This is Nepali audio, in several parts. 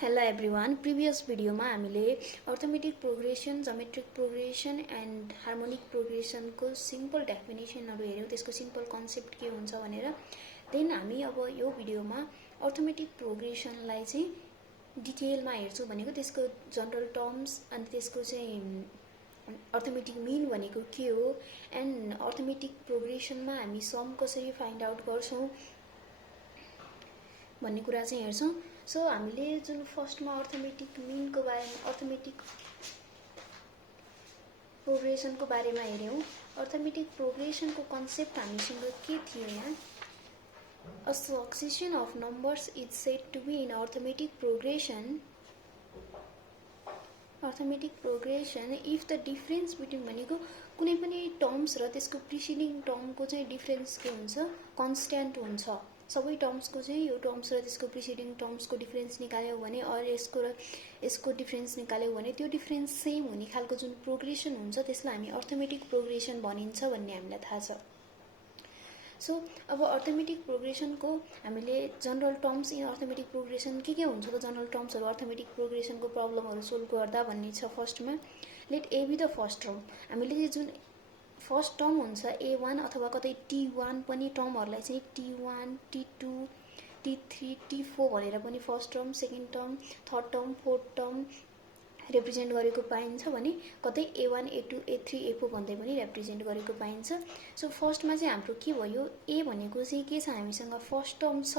Hello everyone. Previous video मा हामीले arithmetic progression, geometric progression and harmonic progression को सिम्पल डेफिनेसनहरु हेर्यौं, त्यसको सिम्पल कन्सेप्ट के हुन्छ भनेर। देन हामी अब यो भिडियोमा अर्थमेटिक प्रोग्रेसनलाई चाहिँ डिटेलमा हेर्छौं भनेको त्यसको जनरल टर्म्स अनि त्यसको चाहिँ अर्थमेटिक मिन भनेको के हो एन्ड अर्थमेटिक प्रोग्रेसनमा हामी सम कसरी फाइन्ड आउट गर्छौं भन्ने कुरा चाहिँ हेर्छौं। सो हामीले जुन फर्स्टमा अर्थमेटिक मिन को बारेमा अर्थमेटिक प्रोग्रेसन को बारेमा हेर्यौं। अर्थमेटिक प्रोग्रेसन को कन्सेप्ट हामीसँग के थियो यहाँ? A succession of numbers is said to be in arithmetic progression if the difference between भनेको कुनै पनि टर्म्स र त्यसको प्रिसिडिङ टर्मको चाहिँ डिफरेन्स के हुन्छ? कन्स्ट्यान्ट हुन्छ। सबै टर्म्सको चाहिँ यो टर्म्स र त्यसको प्रिसिडिङ टर्म्सको डिफरेन्स निकाल्यो भने और यसको र यसको डिफरेन्स निकाल्यो भने त्यो डिफरेन्स सेम हुने खालको जुन प्रोग्रेसन हुन्छ त्यसलाई हामी अर्थमेटिक प्रोग्रेसन भनिन्छ भन्ने हामीलाई थाहा छ। सो अब अर्थमेटिक प्रोग्रेसन को हामीले general terms in arithmetic progression के हुन्छ त? जनरल टर्म्सहरु अर्थमेटिक प्रोग्रेसन को प्रब्लमहरु सोल्भ गर्दा भन्ने छ। फर्स्टमा let a be the first term. हामीले जुन फर्स्ट टर्म हुन्छ a1 अथवा कतै t1 पनि टर्महरुलाई चाहिँ t1, t2, t3, t4 भनेर पनि first term, second term, third term, fourth term represent गरेको पाइन्छ भने कतै a1, a2, a3, a4 भन्दै पनि रिप्रेजेन्ट गरेको पाइन्छ। सो फर्स्टमा चाहिँ हाम्रो के भयो? a भनेको चाहिँ के छ हामीसँग? फर्स्ट टर्म छ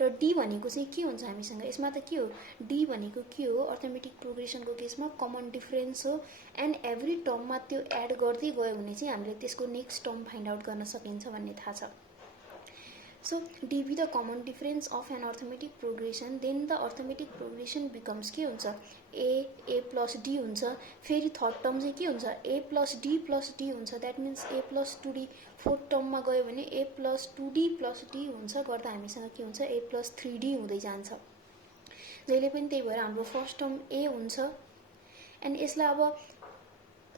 र d भनेको चाहिँ के हुन्छ हामीसँग? यसमा त के हो? d भनेको के हो? अर्थमेटिक प्रोग्रेसनको केसमा कमन डिफरेन्स हो एन्ड एभ्री टर्ममा त्यो एड गर्दै गयो भने चाहिँ हामीले त्यसको नेक्स्ट टर्म फाइन्ड आउट गर्न सकिन्छ भन्ने थाहा छ। So d be the common difference of an arithmetic progression, then the arithmetic progression becomes के हुन्छ? a plus d हुन्छ। फेरि थर्ड टर्म चाहिँ के हुन्छ? a plus d हुन्छ। That means a plus 2d। Fourth टर्ममा गयो भने a plus 2d plus d हुन्छ। गर्दा हामीसँग के हुन्छ? a plus 3d हुँदै जान्छ। जहिले पनि त्यही भएर हाम्रो फर्स्ट टर्म a हुन्छ एन्ड यसलाई अब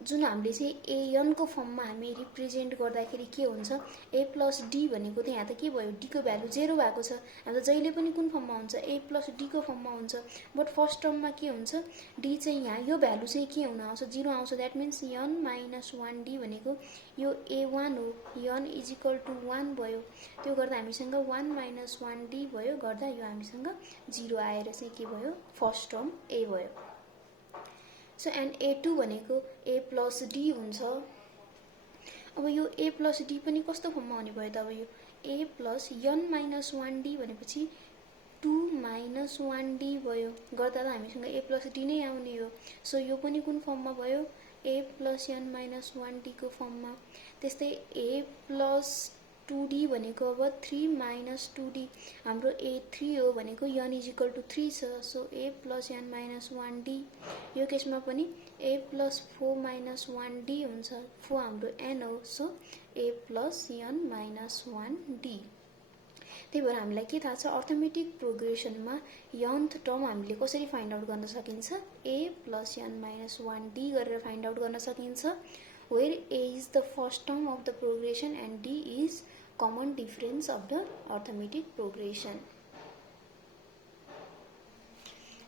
जुन हामीले चाहिँ an को फर्ममा हामी रिप्रेजेन्ट गर्दाखेरि के हुन्छ? a plus d भनेको त यहाँ त के भयो? d को भ्यालु 0 भएको छ। हाम्रो जहिले पनि कुन फर्ममा हुन्छ? a plus d को फर्ममा हुन्छ। बट फर्स्ट टर्ममा के हुन्छ? d चाहिँ यहाँ यो भ्यालु चाहिँ के हुन आउँछ? 0 आउँछ। That means n minus 1d भनेको यो a1 हो। n is equal to 1 भयो। त्यो गर्दा हामीसँग 1 minus 1d भयो। गर्दा यो हामीसँग 0 आएर चाहिँ के भयो? फर्स्ट टर्म a भयो। सो एन्ड a2 भनेको a plus d हुन्छ। अब यो a plus d पनि कस्तो फर्ममा हुने भयो त? अब यो a plus n minus 1d भनेपछि 2 minus 1d भयो। गर्दा त हामीसँग a plus d नै आउने हो। सो यो पनि कुन फर्ममा भयो? a plus n minus 1d को फर्ममा। त्यस्तै a plus 2d भनेको अब 3 minus 2d। हाम्रो a3 हो भनेको n is equal to 3 छ। So a plus n minus 1d। यो केसमा पनि a plus 4 minus 1d हुन्छ। 4 हाम्रो n हो। So a plus n minus 1d। त्यही भएर हामीलाई के थाहा छ? अर्थमेटिक प्रोग्रेसनमा nth टर्म हामीले कसरी फाइन्ड आउट गर्न सकिन्छ? a plus n minus 1d गरेर फाइन्ड आउट गर्न सकिन्छ। where a is the first term of the progression and d is common difference of the arithmetic progression।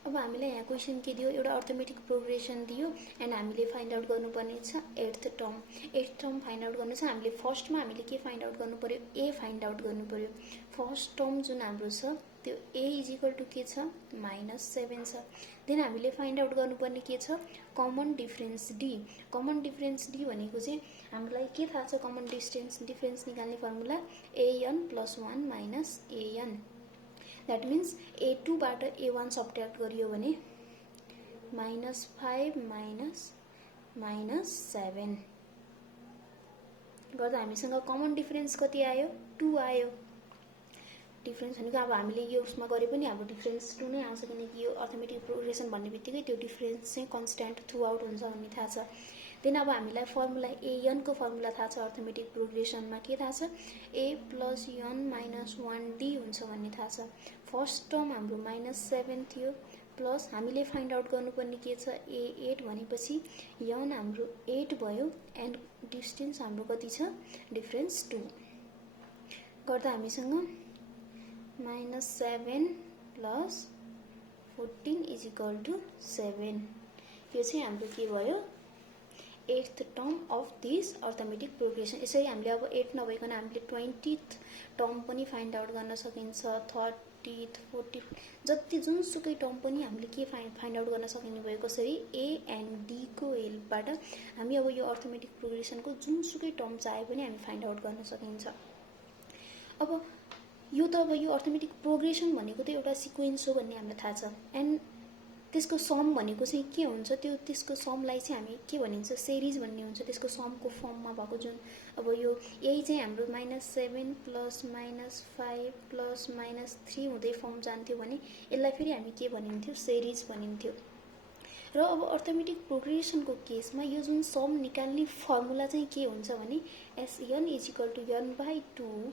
अब हामीलाई यहाँ क्वेशन के दियो? एउटा अर्थमेटिक प्रोग्रेसन दियो एन्ड हामीले फाइन्ड आउट गर्नुपर्ने छ eighth term. Eighth term find out गर्नु छ। हामीले फर्स्टमा हामीले के फाइन्ड आउट गर्नु पर्यो? a फाइन्ड आउट गर्नु पर्यो। फर्स्ट टर्म जुन हाम्रो छ त्यो a इज इक्वल टु के छ? -7 छ। देन हामीले फाइन्ड आउट गर्नुपर्ने के छ? Common difference d। Common difference d भनेको चाहिँ हामीलाई के थाहा छ? कमन डिफरेन्स निकाल्ने formula an plus 1 minus an। That means a2 बाट a1 सब्ट्र्याक्ट गरियो भने -5 -7 गर्दा हामीसँग कमन डिफरेन्स कति आयो? 2 आयो। डिफरेन्स भनेको अब हामीले यो उसमा गरे पनि हाम्रो डिफरेन्स 2 नै आउँछ किनकि यो अर्थमेटिक प्रोग्रेसन भन्ने बित्तिकै त्यो डिफरेन्स चाहिँ कन्स्ट्यान्ट थ्रु आउट हुन्छ भन्ने थाहा छ। देन अब हामीलाई फर्मुला an को फर्मुला थाहा छ। अर्थमेटिक प्रोग्रेसनमा के थाहा छ? a plus n minus 1d हुन्छ भन्ने थाहा छ। फर्स्ट टर्म हाम्रो -7 थियो प्लस हामीले फाइन्ड आउट गर्नुपर्ने के छ? a8 भनेपछि n हाम्रो 8 भयो एन्ड डिस्टेन्स हाम्रो कति छ? डिफरेन्स 2 गर्दा हामीसँग -7 plus 14 इज इक्वल टु 7। यो चाहिँ हाम्रो के भयो 8th term of this arithmetic progression. यसरी हामीले अब 8 नभइकन हामीले 20th टर्म पनि फाइन्ड आउट गर्न सकिन्छ, 30th 40th जति जुनसुकै टर्म पनि हामीले के फाइन्ड आउट गर्न सकिने भयो। कसरी ए एन्ड डी को हेल्पबाट हामी अब यो अर्थमेटिक प्रोग्रेसनको जुनसुकै टर्म चाहे पनि हामी फाइन्ड आउट गर्न सकिन्छ। अब यो त अब यो अर्थमेटिक प्रोग्रेसन भनेको त एउटा सिक्वेन्स हो भन्ने हामीलाई थाहा छ। एन्ड त्यसको सम भनेको चाहिँ के हुन्छ, त्यो त्यसको समलाई चाहिँ हामी के भनिन्छ सेरिज भन्ने हुन्छ। त्यसको समको फर्ममा भएको जुन अब यो यही चाहिँ हाम्रो -7 प्लस -5 प्लस -3 हुँदै फर्म जान्थ्यो भने यसलाई फेरि हामी के भनिन्थ्यो सेरिज भनिन्थ्यो। र अब अर्थमेटिक प्रोग्रेसनको केसमा यो जुन सम निकाल्ने फर्मुला चाहिँ के हुन्छ भने n is equal to n/2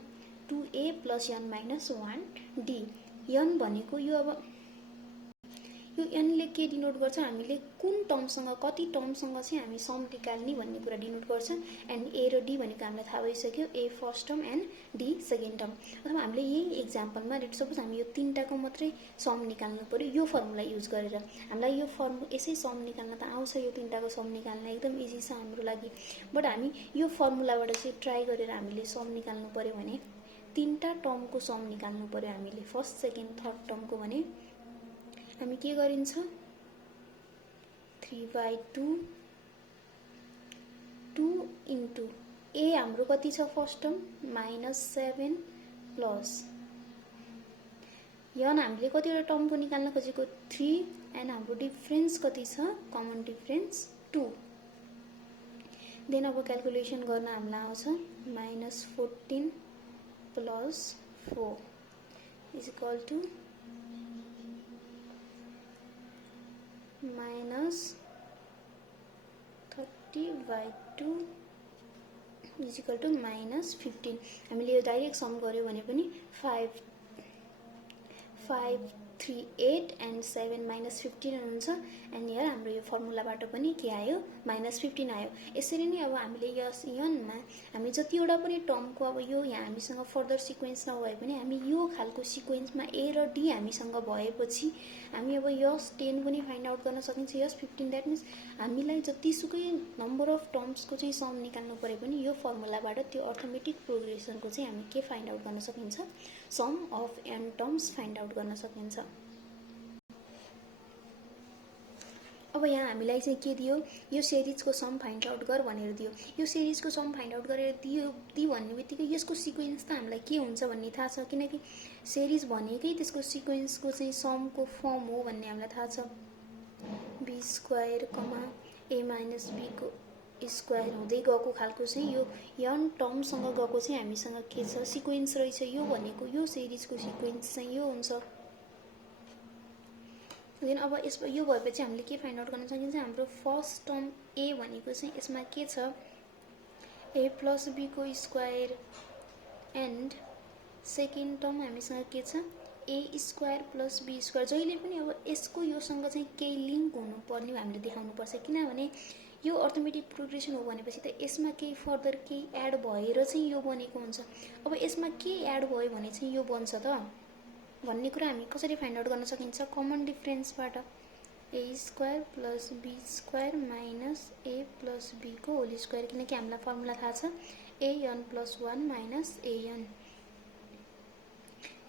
2a plus n minus 1 d। n भनेको यो अब यो एनले के डिनोट गर्छ, हामीले कुन टर्मसँग कति टर्मसँग चाहिँ हामी सम निकाल्ने भन्ने कुरा डिनोट गर्छ। एन्ड ए र डी भनेको हामीलाई थाहा भइसक्यो, A first term and D second term. अथवा हामीले यही एक्जाम्पलमा लेट सपोज हामी यो 3टाको मात्रै सम निकाल्नु पर्यो यो फर्मुला युज गरेर। हामीलाई यो यसै सम निकाल्न त आउँछ, यो 3टाको सम निकाल्न एकदम इजी छ हाम्रो लागि। बट हामी यो फर्मुलाबाट चाहिँ ट्राई गरेर हामीले सम निकाल्नु पर्यो भने 3टा टर्मको सम निकाल्नु पर्यो हामीले, फर्स्ट सेकेन्ड थर्ड टर्मको। भने हामी के गरिन्छ 3/2 2 इन्टु ए हाम्रो कति छ फर्स्ट टर्म -7 प्लस यन हामीले कतिवटा टर्मको निकाल्न खोजेको 3 एन्ड हाम्रो डिफरेन्स कति छ कमन डिफरेन्स 2। देन अब क्यालकुलेसन गर्न हामीलाई आउँछ -14 plus 4 is equal to -30/2 is equal to -15। हामीले यो डाइरेक्ट सम गर्यो भने पनि 5 3 8 एन्ड 7 -15 हुन्छ। एन्ड यहाँ हाम्रो यो फर्मुलाबाट पनि के आयो -15 आयो। यसरी नै अब हामीले यस यनमा हामी जतिवटा पनि टर्मको अब यो यहाँ हामीसँग फर्दर सिक्वेन्स नभए पनि हामी यो खालको सिक्वेन्समा ए र डी हामीसँग भएपछि हामी अब यस 10 पनि फाइन्ड आउट गर्न सकिन्छ, यस 15। द्याट मिन्स हामीलाई जतिसुकै नम्बर अफ टर्म्सको चाहिँ सम निकाल्नु परे पनि यो फर्मुलाबाट त्यो अर्थमेटिक प्रोग्रेसनको चाहिँ हामी के फाइन्ड आउट गर्न सकिन्छ sum of n terms find out गर्न सकिन्छ। अब यहाँ हामीलाई चाहिँ के दियो, यो सिरिजको सम फाइन्ड आउट गर भनेर दियो। यो सिरिजको सम फाइन्ड आउट गरेर दियो भन्ने बित्तिकै यसको सिक्वेन्स त हामीलाई के हुन्छ भन्ने थाहा छ, किनकि सिरिज भनेकै त्यसको सिक्वेन्सको चाहिँ समको फर्म हो भन्ने हामीलाई थाहा छ। b² a माइनस b को स्क्वायर हुँदै गएको खालको चाहिँ यो यन टर्मसँग गएको चाहिँ हामीसँग के छ सिक्वेन्स रहेछ। यो भनेको यो सिरिजको सिक्वेन्स चाहिँ यो हुन्छ। देन अब यसमा यो भएपछि हामीले के फाइन्ड आउट गर्न सकिन्छ, हाम्रो फर्स्ट टर्म ए भनेको चाहिँ यसमा के छ a प्लस b को स्क्वायर एन्ड सेकेन्ड टर्म हामीसँग के छ a² प्लस b²। जहिले पनि अब यसको योसँग चाहिँ केही लिङ्क हुनुपर्ने हामीले देखाउनुपर्छ, किनभने यो अर्थमेटिक प्रोग्रेसन हो भनेपछि त यसमा केही फर्दर केही एड भएर चाहिँ यो बनेको हुन्छ। अब यसमा के एड भयो भने चाहिँ यो बन्छ त भन्ने कुरा हामी कसरी फाइन्ड आउट गर्न सकिन्छ कमन डिफरेन्सबाट। a² plus b² minus a plus b को होल स्क्वायर, किनकि हामीलाई फर्मुला थाहा छ an plus 1 minus an।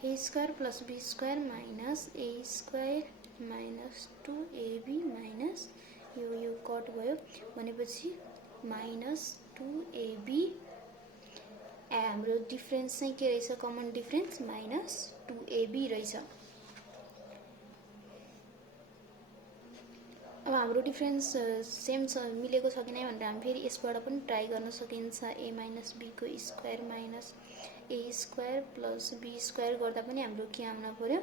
a² plus b² minus a² minus 2ab माइनस यो कट भयो भनेपछि -2ab। हाम्रो डिफरेन्स चाहिँ के रहेछ कमन डिफरेन्स -2ab रहेछ। अब हाम्रो डिफरेन्स सेम छ मिलेको छ कि नै भनेर हामी फेरि यसबाट पनि ट्राई गर्न सकिन्छ। a माइनस b को square minus a² plus b² गर्दा पनि हाम्रो के आउनु पर्यो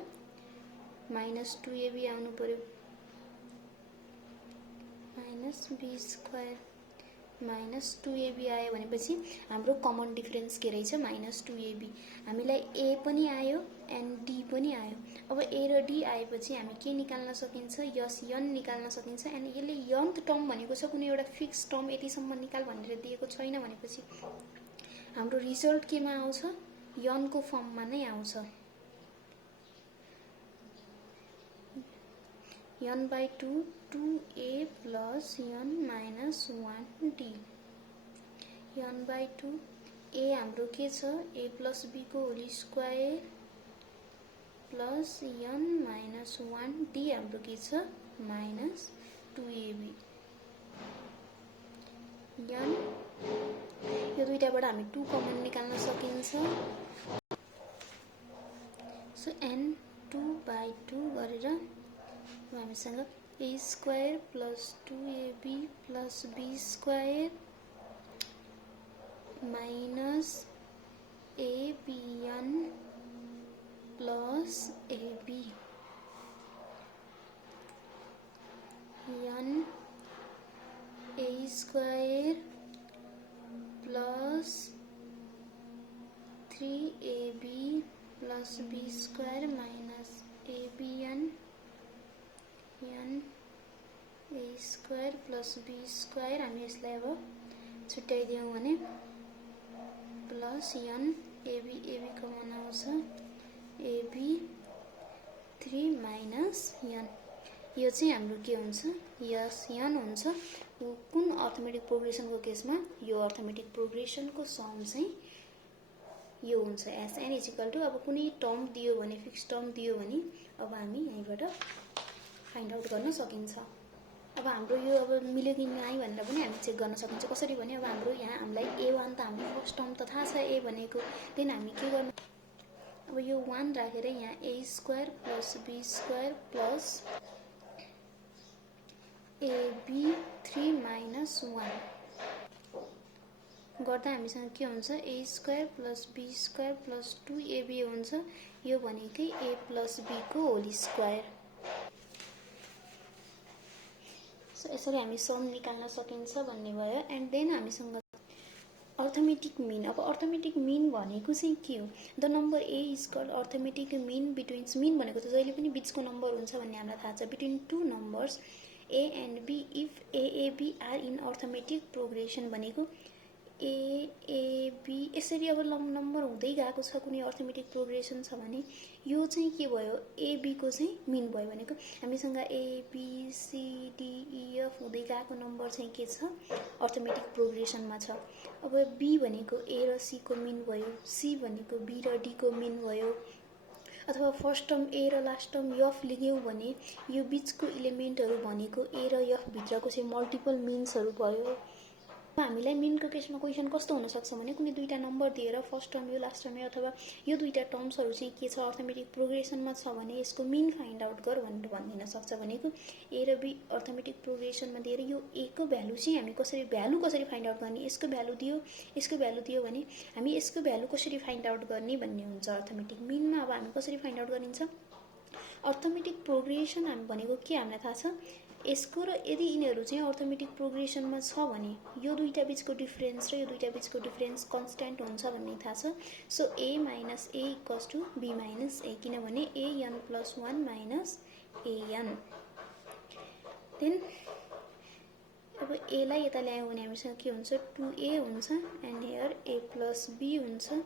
-2ab आउनु पर्यो। -b² -2ab आयो भनेपछि हाम्रो कमन डिफरेन्स के रहेछ -2ab। हामीलाई a पनि आयो एन्ड d पनि आयो। अब a र d आएपछि हामी के निकाल्न सकिन्छ यस n निकाल्न सकिन्छ। एन्ड यसले nth टर्म भनेको छ कुनै एउटा फिक्स टर्म यतिसम्म निकाल भनेर दिएको छैन भनेपछि हाम्रो रिजल्ट केमा आउँछ n को फर्ममा नै आउँछ। n by 2 2a plus n minus 1d n by 2 a हाम्रो के छ a plus b को whole square plus n minus 1d हाम्रो के छ minus 2ab n यो दुईटाबाट हामी 2 कमन निकाल्न सकिन्छ सो n 2 by 2 गरेर हामीसँग a square plus 2ab plus b square minus abn plus ab n a square plus 3ab plus b square minus abn n a square plus b square हामी यसलाई अब छुट्याइदियौं भने प्लस n ab कमन आउँछ ab 3 माइनस n यो चाहिँ हाम्रो के हुन्छ यस n हुन्छ कुन अर्थमेटिक प्रोग्रेसनको केसमा यो अर्थमेटिक प्रोग्रेसनको सम चाहिँ यो हुन्छ एस n इक्वल टु अब कुनै टर्म दियो भने फिक्स टर्म दियो भने अब हामी यहीँबाट फाइन्ड आउट गर्न सकिन्छ अब हाम्रो यो अब मिल्यो कि नै भनेर पनि हामी चेक गर्न सकिन्छ कसरी भने अब हाम्रो यहाँ हामीलाई a1 त हाम्रो फर्स्ट टर्म त थाहा छ a भनेको देन हामी के गर्नु अब यो 1 राखेर यहाँ a square plus b square plus ab 3 minus 1 गर्दा हामीसँग के हुन्छ a square plus b square plus 2ab हुन्छ यो भनेकै a प्लस b को होल स्क्वायर सो यसरी हामी सम निकाल्न सकिन्छ भन्ने भयो एन्ड देन हामीसँग अर्थमेटिक मीन अब अर्थमेटिक मीन भनेको चाहिँ के हो the number a is called arithmetic mean between mean भनेको त जहिले पनि बीचको नम्बर हुन्छ भन्ने हामीलाई थाहा छ between two numbers a and b if a a b are in arithmetic progression भनेको a a b यसरी अब नम्बर हुँदै गएको छ कुनै अर्थमेटिक प्रोग्रेसन छ भने यो चाहिँ के भयो a b को चाहिँ मीन भयो भनेको हामीसँग a b c d e f हुँदै गएको नम्बर चाहिँ के छ अर्थमेटिक प्रोग्रेसनमा छ अब b भनेको a र c को मीन भयो c भनेको b र d को मीन भयो अथवा फर्स्ट टर्म a र लास्ट टर्म f लियौं भने यो बीचको एलिमेन्टहरु भनेको a र f भित्रको चाहिँ मल्टिपल मीन्सहरु भयो हामीलाई मीनको केसमा क्वेशन कस्तो हुन सक्छ भने कुनै दुईटा नम्बर दिएर फर्स्ट टर्म यो लास्ट टर्म अथवा यो दुईटा टर्म्सहरु चाहिँ के छ अर्थमेटिक प्रोग्रेसनमा छ भने यसको मीन फाइन्ड आउट गर भनेर भनिदिन सक्छ भनेको a र b अर्थमेटिक प्रोग्रेसनमा दिएर यो a को भ्यालु चाहिँ हामी कसरी फाइन्ड आउट गर्ने यसको भ्यालु दियो भने हामी यसको भ्यालु कसरी फाइन्ड आउट गर्ने भन्ने हुन्छ अर्थमेटिक मीनमा अब हामी कसरी फाइन्ड आउट गरिन्छ अर्थमेटिक प्रोग्रेसन हामी भनेको के हामीलाई थाहा छ यसको र यदि यिनीहरु चाहिँ अर्थमेटिक प्रोग्रेसनमा छ भने यो दुईटा बीचको डिफरेन्स र यो दुईटा बीचको डिफरेन्स कन्स्ट्यान्ट हुन्छ भन्ने थाहा छ so a minus a equals to b minus a किनभने a n plus 1 minus a n then अब a लाई यता ल्यायौं भने हामीसँग के हुन्छ 2a हुन्छ and here a plus b हुन्छ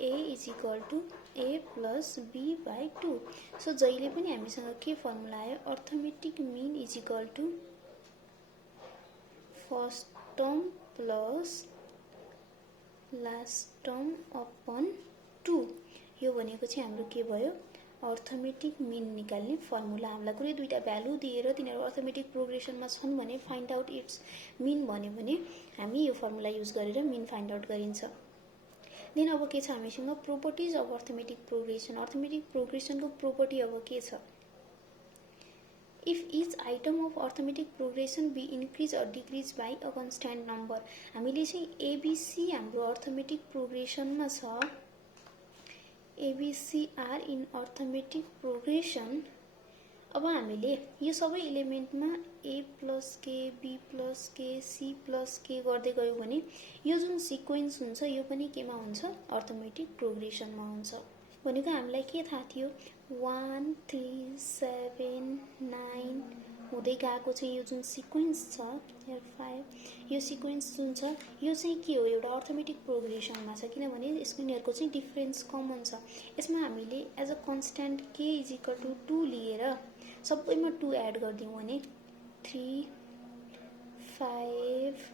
a is equal to a plus b by 2 so जहिले पनि हामीसँग के फर्मुला आयो arithmetic mean is equal to first term plus last term upon 2 यो भनेको चाहिँ हाम्रो के भयो अर्थमेटिक मीन निकाल्ने फर्मुला हामीलाई कुनै दुईटा भ्यालु दिएर तिनीहरु अर्थमेटिक प्रोग्रेसनमा छन् भने फाइन्ड आउट इट्स मीन भन्यो भने हामी यो फर्मुला युज गरेर मीन फाइन्ड आउट गरिन्छ देन अब के छ हामीसँग प्रोपर्टीज अफ अर्थमेटिक प्रोग्रेसन को प्रोपर्टी अब के छ if each item of arithmetic progression be increase or decrease by a constant number हामीले चाहिँ abc हाम्रो अर्थमेटिक प्रोग्रेसनमा छ abc are in arithmetic progression अब हामीले यो सबै एलिमेन्टमा a plus k b plus k c plus k गर्दै गयौ भने यो जुन सिक्वेन्स हुन्छ यो पनि केमा हुन्छ अर्थमेटिक प्रोग्रेसनमा हुन्छ भनेको हामीलाई के थाहा थियो 1 3 7 9 हुँदै गएको चाहिँ यो जुन सिक्वेन्स छ यहाँ 5 यो सिक्वेन्स जुन छ यो चाहिँ के हो एउटा अर्थमेटिक प्रोग्रेसनमा छ किनभने यसको यिनीहरुको चाहिँ डिफरेन्स कमन छ यसमा हामीले एज अ कन्स्ट्यान्ट k = 2 लिएर सबैमा 2 एड गरिदिउँ भने 3 5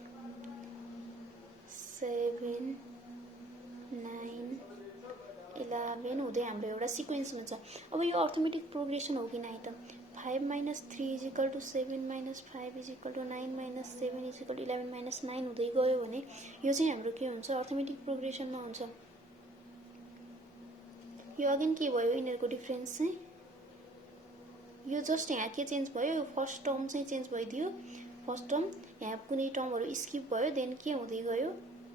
7 9 11 हुँदै हाम्रो एउटा सिक्वेन्समा छ। अब यो अर्थमेटिक प्रोग्रेसन हो कि नाइ त? 5 minus 3 is equal to 7 minus 5 is equal to 9 minus 7 is equal to 11 minus 9 हुँदै गयो भने यो चाहिँ हाम्रो के हुन्छ? अर्थमेटिक प्रोग्रेसनमा हुन्छ। यो अगेन के भयो? यिनीहरूको डिफरेन्स चाहिँ यो जस्ट यहाँ के चेन्ज भयो? फर्स्ट टर्म चाहिँ चेन्ज भइदियो। फर्स्ट टर्म यहाँ कुनै टर्महरू स्किप भयो, देन के हुँदै गयो?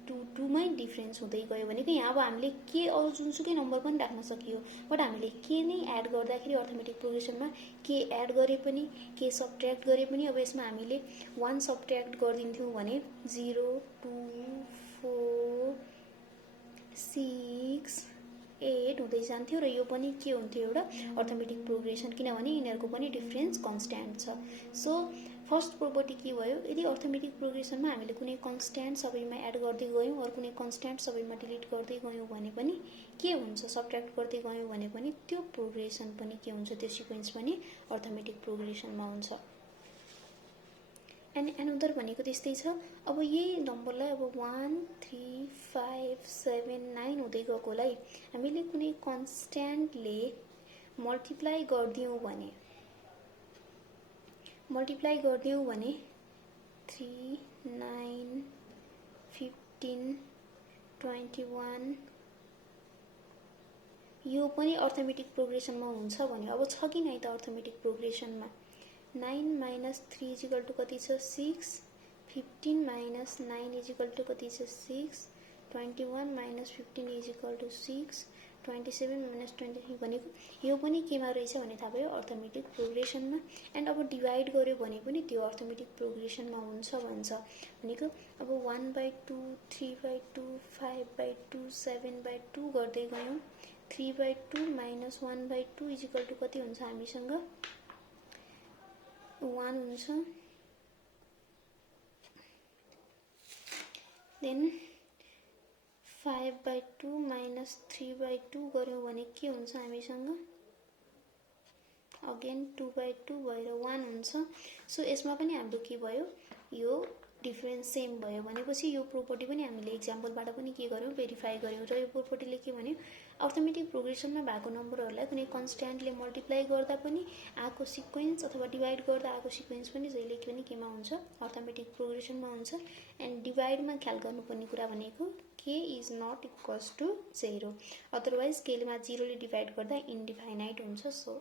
2 मै डिफरेन्स हुँदै गयो भनेको यहाँ अब हामीले के अरू जुनसुकै नम्बर पनि राख्न सकियो, बट हामीले के नै एड गर्दाखेरि अर्थमेटिक प्रोग्रेसनमा के एड गरे पनि के सबट्र्याक्ट गरे पनि अब यसमा हामीले 1 सबट्र्याक्ट गरिदिन्थ्यौँ भने 0 2 4 6 8 हुँदै जान्थ्यो र यो पनि के हुन्थ्यो? एउटा अर्थमेटिक प्रोग्रेसन, किनभने यिनीहरूको पनि डिफरेन्स कन्स्ट्यान्ट छ। सो फर्स्ट प्रोपर्टी के भयो? यदि अर्थमेटिक प्रोग्रेसनमा हामीले कुनै कन्स्ट्यान्ट सबैमा एड गर्दै गयौँ अरू कुनै कन्स्ट्यान्ट सबैमा डिलिट गर्दै गयौँ भने पनि के हुन्छ? सबट्र्याक्ट गर्दै गयौँ भने पनि त्यो प्रोग्रेसन पनि के हुन्छ? त्यो सिक्वेन्स पनि अर्थमेटिक प्रोग्रेसनमा हुन्छ। एन्ड एनदर भनेको त्यस्तै छ। अब यही नम्बरलाई अब 1 3 5 7 9 हुँदै गएकोलाई हामीले कुनै कन्स्ट्यान्टले मल्टिप्लाई गरिदियौँ भने 3 9 15 21 यो पनि अर्थमेटिक प्रोग्रेसनमा हुन्छ भन्यो। अब छ कि नै त arithmetic प्रोग्रेसनमा? 9 minus 3 is equal to कति छ? 6 15 minus 9 is equal to कति छ? 6 21 minus 15 is equal to 6 27 minus 23 भनेको यो पनि केमा रहेछ भने थाहा भयो? अर्थमेटिक प्रोग्रेसनमा। एन्ड अब डिभाइड गर्यो भने पनि त्यो अर्थमेटिक प्रोग्रेसनमा हुन्छ भन्छ भनेको अब 1/2 3/2 5/2 7/2 गर्दै गयौँ। 3/2 minus 1/2 is equal to कति हुन्छ? हामीसँग 1 हुन्छ। देन 5/2 minus 3/2 गर्यौँ भने के हुन्छ? हामीसँग अगेन 2/2 भएर 1 हुन्छ। सो यसमा पनि हाम्रो के भयो? यो डिफरेन्स सेम भयो भनेपछि यो प्रोपर्टी पनि हामीले इक्जाम्पलबाट पनि के गर्यौँ? भेरिफाई गर्यौँ। र यो प्रोपर्टीले के भन्यो? अर्थमेटिक प्रोग्रेसनमा भएको नम्बरहरूलाई कुनै कन्स्ट्यान्टले मल्टिप्लाई गर्दा पनि आएको सिक्वेन्स अथवा डिभाइड गर्दा आएको सिक्वेन्स पनि जहिले पनि केमा हुन्छ? अर्थमेटिक प्रोग्रेसनमा हुन्छ। एन्ड डिभाइडमा ख्याल गर्नुपर्ने कुरा भनेको k is not equals to 0, otherwise केमा 0ले डिभाइड गर्दा इन्डिफाइनाइट हुन्छ। सो